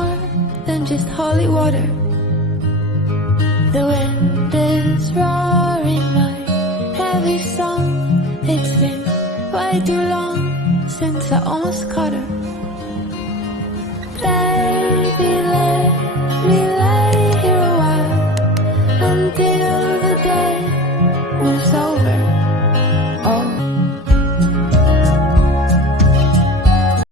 more than just holy water. The wind is roaring my heavy song. It's been way too long since I almost caught her.